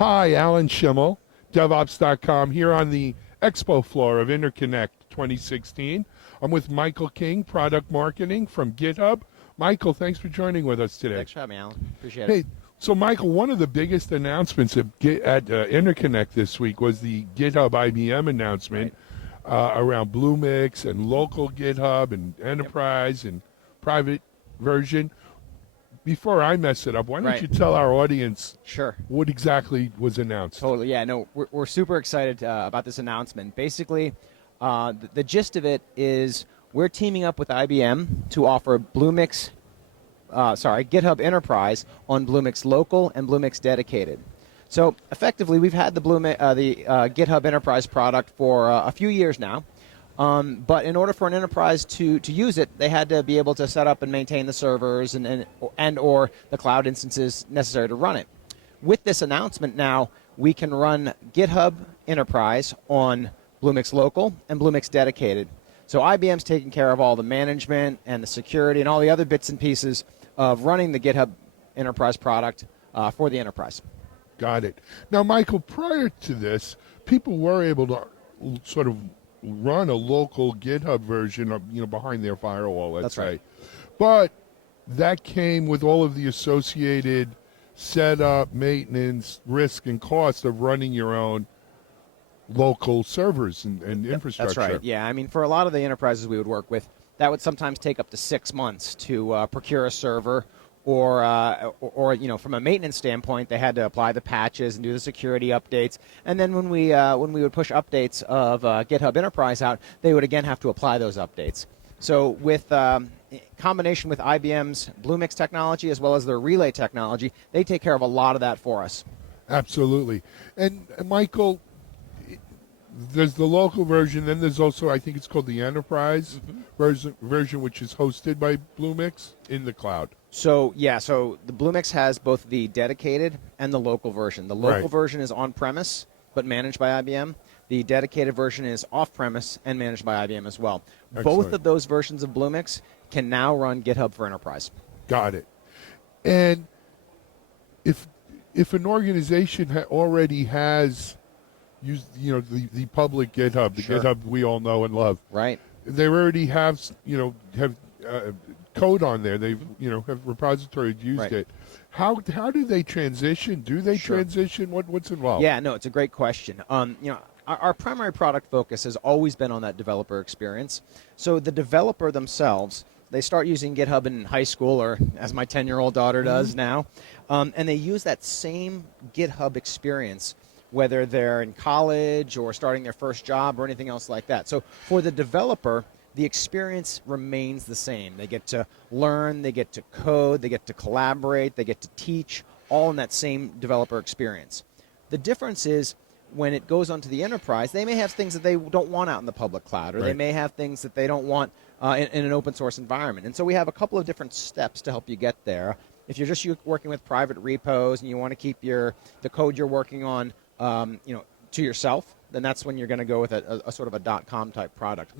Hi, Alan Shimel, DevOps.com, here on the expo floor of InterConnect 2016. I'm with Michael King, Product Marketing from GitHub. Michael, thanks for joining with us today. Thanks for having me, Alan. Appreciate Hey, it. so Michael, one of the biggest announcements at InterConnect this week was the GitHub IBM announcement around Bluemix and local GitHub and enterprise and private version. Before I mess it up, why don't you tell our audience what exactly was announced? Totally, yeah, no, we're super excited about this announcement. Basically, the gist of it is we're teaming up with IBM to offer GitHub Enterprise on Bluemix Local and Bluemix Dedicated. So effectively, we've had the GitHub Enterprise product for a few years now. But in order for an enterprise to use it, they had to be able to set up and maintain the servers and or the cloud instances necessary to run it. With this announcement now, we can run GitHub Enterprise on Bluemix Local and Bluemix Dedicated. So IBM's taking care of all the management and the security and all the other bits and pieces of running the GitHub Enterprise product for the enterprise. Got it. Now, Michael, prior to this, people were able to sort of run a local GitHub version of, behind their firewall, let's say. Right. But that came with all of the associated setup, maintenance, risk, and cost of running your own local servers and infrastructure. That's right. Yeah, I mean, for a lot of the enterprises we would work with, that would sometimes take up to 6 months to procure a server, or from a maintenance standpoint, they had to apply the patches and do the security updates. And then when we would push updates of GitHub Enterprise out, they would again have to apply those updates. So with combination with IBM's Bluemix technology as well as their Relay technology, they take care of a lot of that for us. Absolutely. And Michael, there's the local version, then there's also, I think it's called the Enterprise version, which is hosted by Bluemix in the cloud. So the Bluemix has both the dedicated and the local version. The local version is on-premise, but managed by IBM. The dedicated version is off-premise and managed by IBM as well. Excellent. Both of those versions of Bluemix can now run GitHub for Enterprise. Got it. And if an organization already has used, the public GitHub, the GitHub we all know and love, right? They already have, code on there. They've, have repositories used it. How do they transition? Do they transition? What's involved? Yeah, no, it's a great question. Our primary product focus has always been on that developer experience. So the developer themselves, they start using GitHub in high school, or as my 10-year-old daughter does now, and they use that same GitHub experience, whether they're in college or starting their first job or anything else like that. So for the developer, the experience remains the same. They get to learn, they get to code, they get to collaborate, they get to teach, all in that same developer experience. The difference is when it goes onto the enterprise, they may have things that they don't want out in the public cloud, or they may have things that they don't want in an open source environment. And so we have a couple of different steps to help you get there. If you're just working with private repos and you want to keep the code you're working on to yourself, then that's when you're going to go with a sort of a .com type product.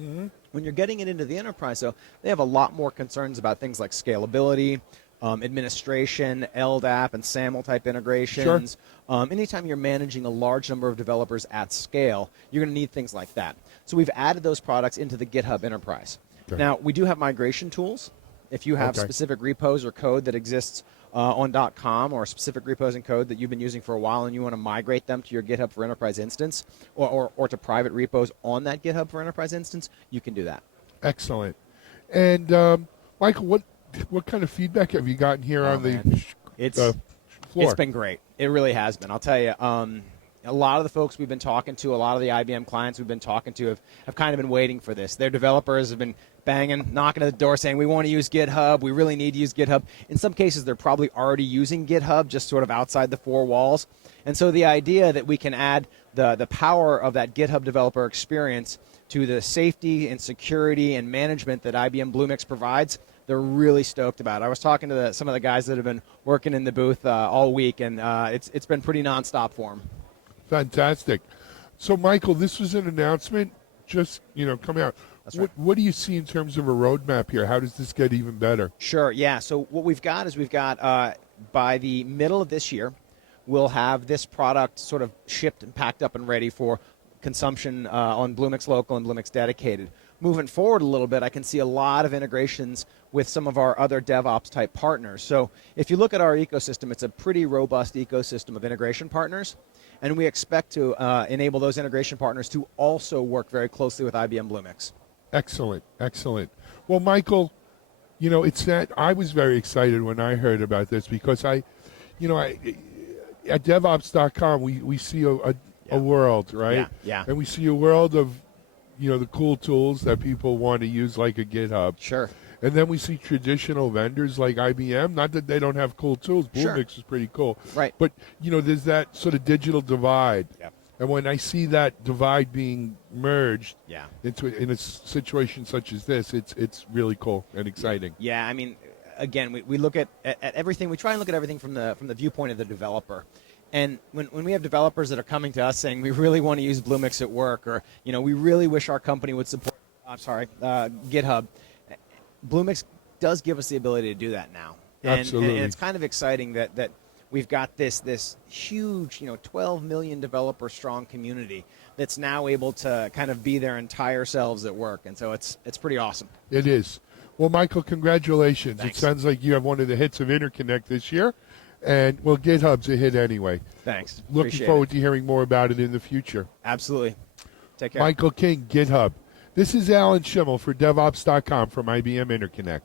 When you're getting it into the enterprise, though, they have a lot more concerns about things like scalability, administration, LDAP, and SAML type integrations. Anytime you're managing a large number of developers at scale, you're going to need things like that. So we've added those products into the GitHub Enterprise. Now, we do have migration tools. If you have specific repos or code that exists on .com, or specific repos and code that you've been using for a while and you want to migrate them to your GitHub for Enterprise instance or to private repos on that GitHub for Enterprise instance, you can do that. Excellent. And Michael, what kind of feedback have you gotten here on the floor? It's been great. It really has been. I'll tell you, a lot of the folks we've been talking to, a lot of the IBM clients we've been talking to have kind of been waiting for this. Their developers have been banging, knocking at the door saying, we want to use GitHub, we really need to use GitHub. In some cases, they're probably already using GitHub just sort of outside the four walls. And so the idea that we can add the power of that GitHub developer experience to the safety and security and management that IBM Bluemix provides, they're really stoked about it. I was talking to some of the guys that have been working in the booth all week, and it's been pretty nonstop for them. Fantastic. So, Michael, this was an announcement just, coming out. That's right. What do you see in terms of a roadmap here? How does this get even better? Sure, yeah. So what we've got is by the middle of this year, we'll have this product sort of shipped and packed up and ready for consumption on Bluemix Local and Bluemix Dedicated. Moving forward a little bit, I can see a lot of integrations with some of our other DevOps type partners. So if you look at our ecosystem, it's a pretty robust ecosystem of integration partners, and we expect to enable those integration partners to also work very closely with IBM Bluemix. Excellent, excellent. Well, Michael, it's that I was very excited when I heard about this because at DevOps.com we see a world, right? Yeah. And we see a world of the cool tools that people want to use, like a GitHub. Sure. And then we see traditional vendors like IBM. Not that they don't have cool tools. Bluemix is pretty cool. Right. But there's that sort of digital divide. Yep. And when I see that divide being merged in a situation such as this, it's really cool and exciting. Yeah, I mean, again, we look at everything. We try and look at everything from the viewpoint of the developer. And when we have developers that are coming to us saying we really want to use Bluemix at work, or we really wish our company would support, GitHub, Bluemix does give us the ability to do that now. Absolutely. And it's kind of exciting that we've got this huge 12 million developer strong community that's now able to kind of be their entire selves at work, and so it's pretty awesome. It is. Well, Michael, congratulations. Thanks. It sounds like you have one of the hits of InterConnect this year. And, well, GitHub's a hit anyway. Thanks. Looking forward to hearing more about it in the future. Absolutely. Take care. Michael King, GitHub. This is Alan Shimel for DevOps.com from IBM InterConnect.